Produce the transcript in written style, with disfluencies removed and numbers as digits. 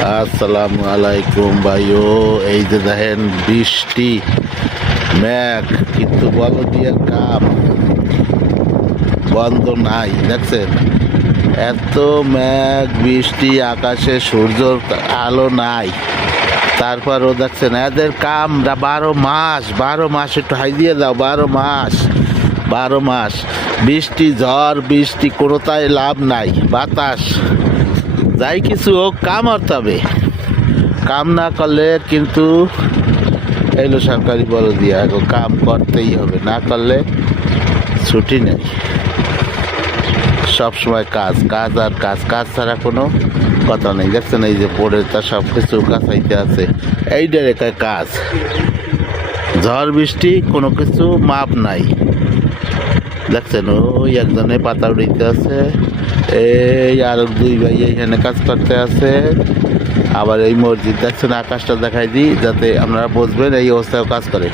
আসসালামু আলাইকুম ভাইও। এই যে দেখেন বৃষ্টি মেঘ, কিন্তু বলো দিয়ে কাম বন্ধ নাই। দেখছেন এত মেঘ বৃষ্টি, আকাশে সূর্যর আলো নাই, তারপরও দেখছেন এদের কাম 12 মাস একটু হাই দিয়ে দাও। 12 মাস বৃষ্টি, ঝড় বৃষ্টি কোনোটাই লাভ নাই। বাতাস যাই কিছু হোক, কাম করতে হবে। কাম না করলে কিন্তু এলো সরকারি বল দিয়া কাম করতেই হবে, না করলে ছুটি নেই। সব সময় কাজ কাজ আর কাজ, কাজ ছাড়া কোনো কথা নেই। দেখছেন এই যে বোর্ডের তা সব কিছু কাছাইতে আছে, এইটার একাই কাজ। ঝড় বৃষ্টি কোনো কিছু মাপ নাই। দেখছেন ওই একজনে পাতা উড়িতে আছে, এই আর দুই ভাই এখানে কাজ করতে আছে। আবার এই মসজিদ দেখছেন, আকাশটা দেখাই দিই যাতে আপনারা বুঝবেন এই অবস্থায় কাজ করে।